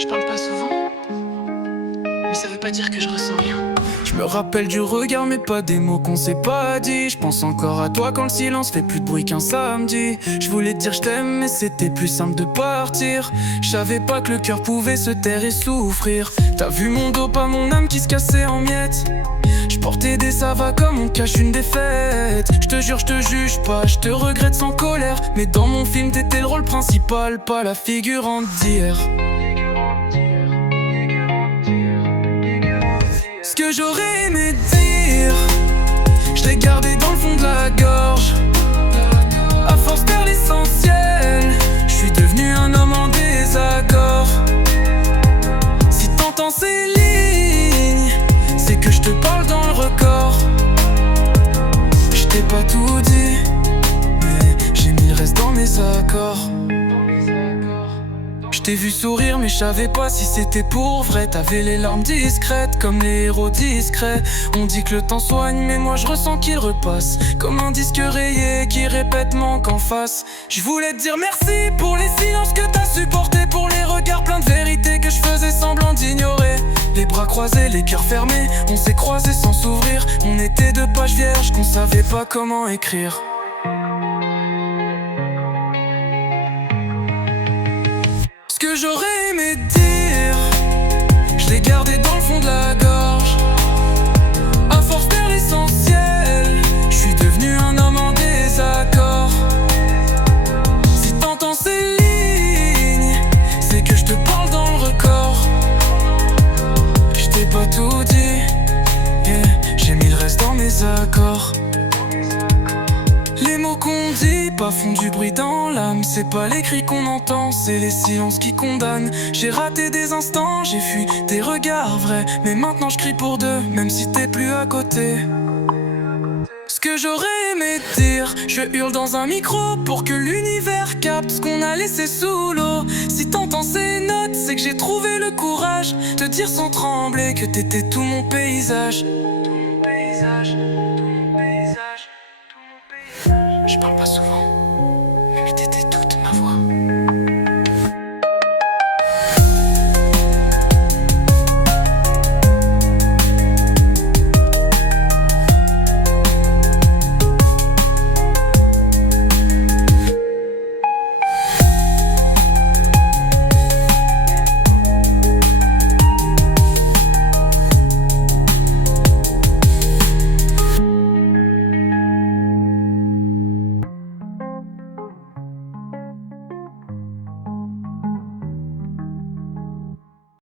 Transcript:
Je parle pas souvent, mais ça veut pas dire que je ressens rien. Je me rappelle du regard mais pas des mots qu'on s'est pas dit. Je pense encore à toi quand le silence fait plus de bruit qu'un samedi. Je voulais te dire je t'aime mais c'était plus simple de partir. Je savais pas que le cœur pouvait se taire et souffrir. T'as vu mon dos, pas mon âme qui se cassait en miettes. Je portais des ça va comme on cache une défaite. Je te jure je te juge pas, je te regrette sans colère. Mais dans mon film t'étais le rôle principal, pas la figurante d'hier. Ce que j'aurais aimé dire, je l'ai gardé dans le fond de la gorge. À force perdre l'essentiel, je suis devenu un homme en désaccord. Si t'entends ces lignes, c'est que je te parle dans le record. Je t'ai pas tout dit, mais j'ai mis le reste dans mes accords. Je t'ai vu sourire mais je savais pas si c'était pour vrai. T'avais les larmes discrètes comme les héros discrets. On dit que le temps soigne mais moi je ressens qu'il repasse comme un disque rayé qui répète manque en face. Je voulais te dire merci pour les silences que t'as supportés, pour les regards pleins de vérité que je faisais semblant d'ignorer. Les bras croisés, les cœurs fermés, on s'est croisés sans s'ouvrir. On était deux pages vierges qu'on savait pas comment écrire. Ce que j'aurais aimé dire, je l'ai gardé dans le fond de la gorge. À force perdre l'essentiel, je suis devenu un homme en désaccord. Si t'entends ces lignes, c'est que je te parle dans le record. Je t'ai pas tout dit, yeah, j'ai mis le reste dans mes accords. Les mots qu'on dit pas font du bruit dans l'âme. C'est pas les cris qu'on entend, c'est les silences qui condamnent. J'ai raté des instants, j'ai fui des regards vrais. Mais maintenant je crie pour deux, même si t'es plus à côté. Ce que j'aurais aimé dire, je hurle dans un micro pour que l'univers capte ce qu'on a laissé sous l'eau. Si t'entends ces notes, c'est que j'ai trouvé le courage de dire sans trembler que t'étais tout mon paysage. Je parle pas souvent,